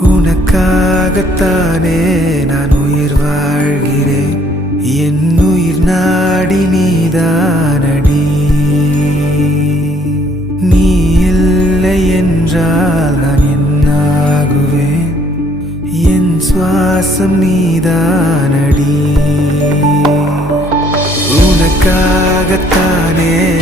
உனக்காகத்தானே நான் உயிர் வாழ்கிறேன். என் உயிர் நாடி நீதானடி. நீ இல்லை என்றால் நான் என்னாகுவேன்? என் சுவாசம் நீதானடி. உனக்காகத்தானே